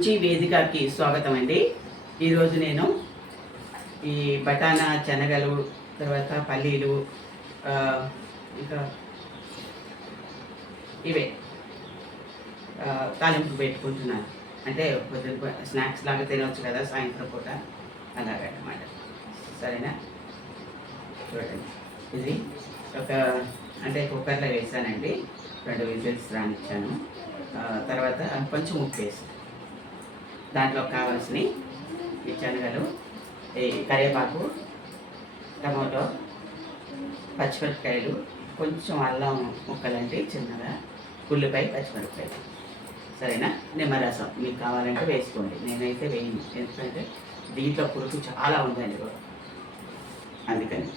రుచి వేదికకి స్వాగతం అండి ఈరోజు నేను ఈ బటానా శనగలు తర్వాత పల్లీలు ఇంకా ఇవే తాలింపు పెట్టుకుంటున్నాను. అంటే కొద్దిగా స్నాక్స్ లాగా తినవచ్చు కదా సాయంత్రం పూట. అలాగనమాట సరేనా? చూడండి. ఇది ఒక అంటే కుక్కర్లో వేసానండి. రెండు విజిల్స్ రానిచ్చాను. తర్వాత కొంచెం ఉప్పు వేసి దాంట్లో కావాల్సినవి ఈ శనగలు ఈ కరివేపాకు టమాటో పచ్చిమిరపకాయలు కొంచెం అల్లం ముక్కలంటే చిన్నగా ఉల్లిపాయ పచ్చిమిరపకాయలు. సరేనా? నిమ్మరసం మీకు కావాలంటే వేసుకోండి. నేనైతే వేయను. ఎందుకంటే దీంట్లో పులుపు చాలా ఉందండి కూడా. అందుకని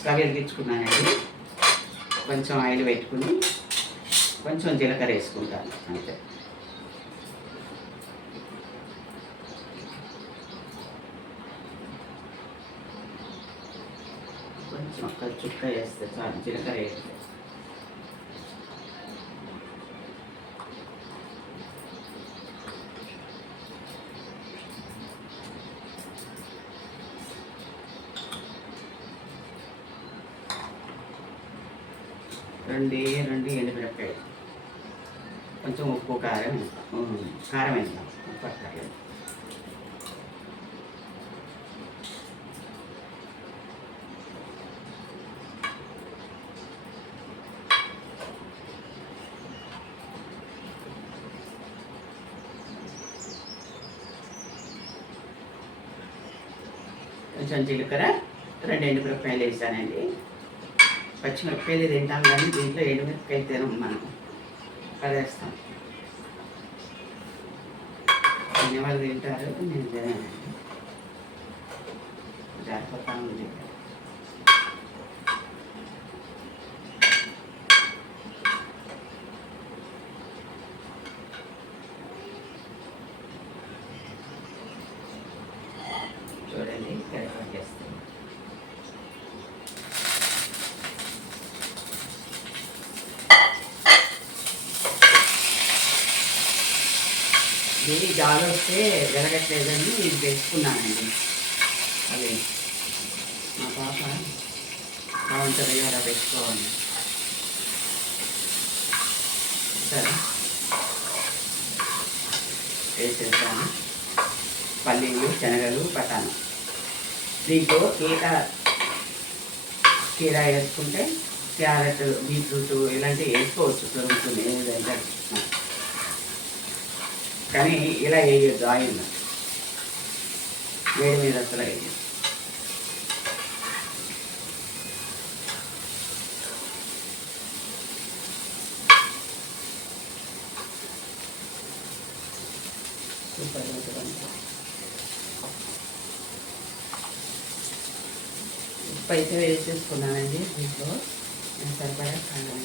స్టవ్ వెలిగించుకున్నానండి. కొంచెం ఆయిల్ పెట్టుకుని కొంచెం జీలకర్ర వేసుకుంటాను. అంతే కొంచెం ఒక్క చుక్క వేస్తే చాలు జీలకర్ర వేస్తే రెండు రెండు ఎండుమిరపకాయలు కొంచెం ఉప్పు కారం వేస్తాం. ఉమ్, కారం వేస్తాం ఉప్పు కొంచెం జీలకర్ర రెండు ఎండుమిరపకాయలు వేసానండి. పచ్చిమిరపకాయలు తింటాం కానీ దీంట్లో ఎండుమిరపకాయలు తినం మనం. పడేస్తాం. తినేవాళ్ళు తింటారు నేను తినాను. జారిపోతా ఉంది చూడండి కరివేపాకు వేస్తాను ఇది గాలి వస్తే జరగట్లేదని నేను తెచ్చుకున్నానండి అదే. మా పాప బాగుంటుంది అలా తెచ్చుకోవాలి సరే. వేసేస్తాను పల్లీలు శనగలు పటాను దీంట్లో కీర కీర వేసుకుంటే క్యారెట్ బీట్రూట్ ఇలాంటివి వేసుకోవచ్చు. దొరుకుతుంది. ఏదైనా కానీ ఇలా వేయద్దు ఆయిల్ వేడి మీద అసలు వేయద్దు ఉప్పు అయితే వేసేసుకున్నానండి దీంట్లో. నేను సరిపడా కారం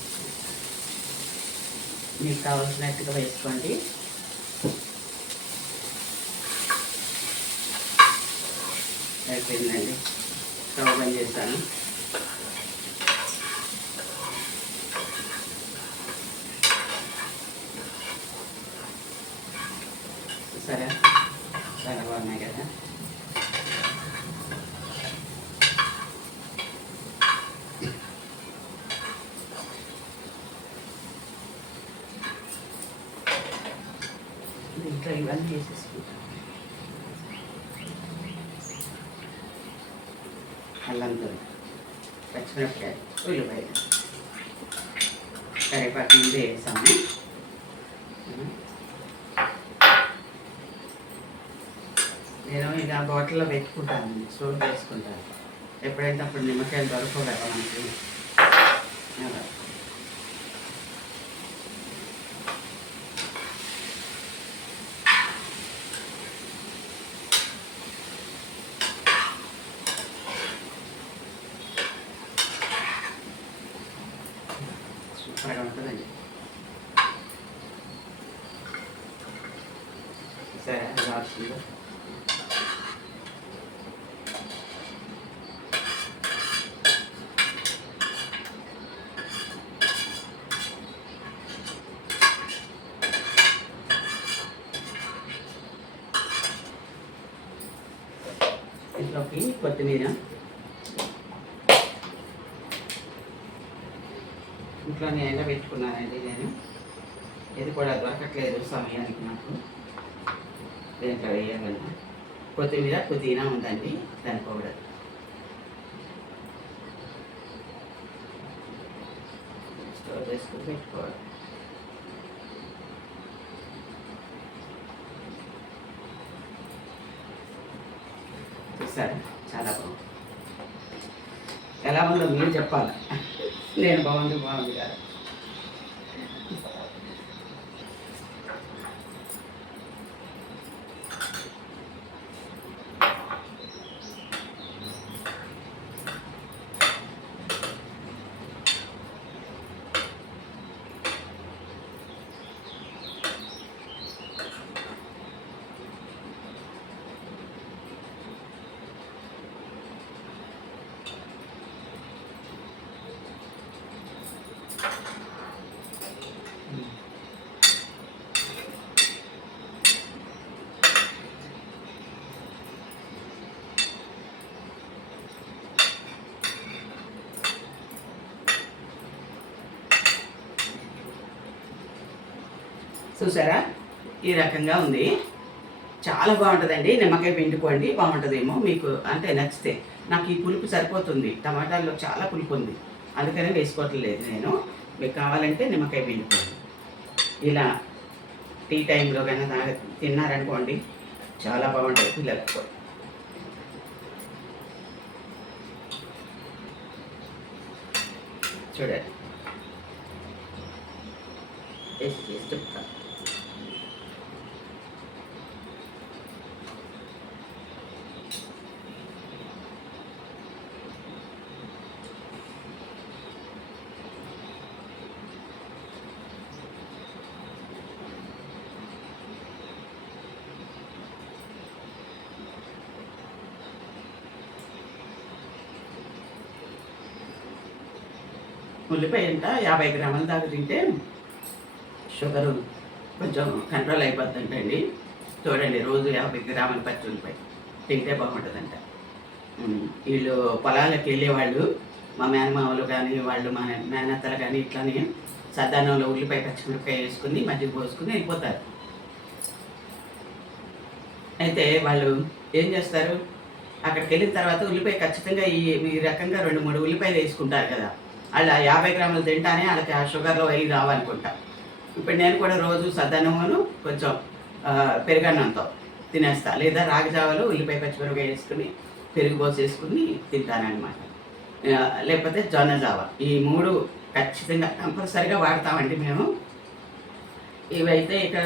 మీకు కావాల్సినట్టుగా వేసుకోండి. అయిపోయిందండి. స్టవ్ బంద్ చేశాను. సరే చాలా బాగున్నాయి కదా దీంట్లో ఇవన్నీ చేసేసుకుంటాను వేసేసుకుంటాం అల్లంతో పచ్చిమిరపకాయ ఉల్లిపాయ కరివేపాకు ముందే వేసాము నేను ఇలా బాటిల్లో పెట్టుకుంటాను స్టోర్ చేసుకుంటాను. ఎప్పుడైతే అప్పుడు నిమ్మకాయలు దొరకవు కదా మనకి. ప్రయాణం కదండి సరే రాసిందా ఇంట్లోకి కొత్తిమీర ఇంట్లోనే ఎండబెట్టుకున్నానండి నేను. ఇది కూడా దొరకట్లేదు సమయానికి నాకు దీంట్లో వేయగలను. కొత్తిమీర పుదీనా ఉందండి దాని పౌడర్. స్టోర్ చేసుకుని పెట్టుకోవాలి. చూసారు? చాలా బాగుంది. ఎలా ఉందో మీరు చెప్పాలి. నేను బాగుంది బాగుంది కాదు. చూసారా? ఈ రకంగా ఉంది. చాలా బాగుంటుందండి. నిమ్మకాయ పిండుకోండి. బాగుంటుందేమో మీకు అంటే నచ్చితే. నాకు ఈ పులుపు సరిపోతుంది. టమాటాల్లో చాలా పులుపు ఉంది. అందుకనే వేసుకోవట్లేదు నేను. మీకు కావాలంటే నిమ్మకాయ పిండుకోండి. ఇలా టీ టైంలో కన్నా తాగ తిన్నారనుకోండి చాలా బాగుంటుంది పిల్లలకు. కూడా. చూడండి చెప్తాను ఉల్లిపాయ యాభై గ్రాముల దాకా తింటే షుగరు కొంచెం కంట్రోల్ అయిపోతుందండి చూడండి రోజు యాభై గ్రాముల పచ్చి ఉల్లిపాయ. తింటే బాగుంటుందంట. వీళ్ళు పొలాలకు వెళ్ళేవాళ్ళు మా మేనమామలు కానీ వాళ్ళు మా మేనత్తలు కానీ ఇట్లానే సద్దానంలో ఉల్లిపాయ పచ్చిమిరపకాయ వేసుకుని మజ్జిగ పోసుకుని వెళ్ళిపోతారు. అయితే వాళ్ళు ఏం చేస్తారు? అక్కడికి వెళ్ళిన తర్వాత ఉల్లిపాయ ఖచ్చితంగా ఈ ఈ రకంగా రెండు మూడు ఉల్లిపాయలు వేసుకుంటారు కదా. అలా యాభై గ్రాములు తింటానే వాళ్ళకి ఆ షుగర్లో అవి రావాలనుకుంటా ఇప్పుడు నేను కూడా రోజు సద్దనమును కొంచెం పెరుగన్నంతో తినేస్తా. లేదా రాగి జావలు ఉల్లిపాయ పచ్చిమిరపకాయ వేసుకుని పెరుగు పోసేసుకుని తింటానమాట లేకపోతే జొన్న జావ. ఈ మూడు ఖచ్చితంగా కంపల్సరిగా వాడతామండి మేము. ఇవైతే ఇక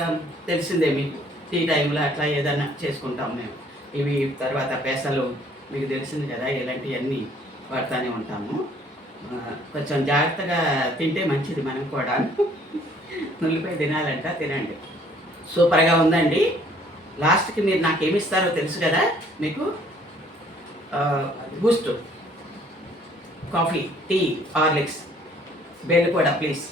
తెలిసిందే మీకు. టీ టైంలో అట్లా ఏదైనా చేసుకుంటాం మేము. ఇవి తర్వాత పెసలు మీకు తెలిసింది కదా ఇలాంటివన్నీ వాడుతూనే ఉంటాము. కొంచెం జాగ్రత్తగా తింటే మంచిది మనం కూడా. నుల్లిపాయ తినాలంట తినండి. సూపర్గా ఉందండి. లాస్ట్కి మీరు నాకు ఏమి ఇస్తారో తెలుసు కదా మీకు? Boost coffee tea Horlicks bell కూడా ప్లీజ్.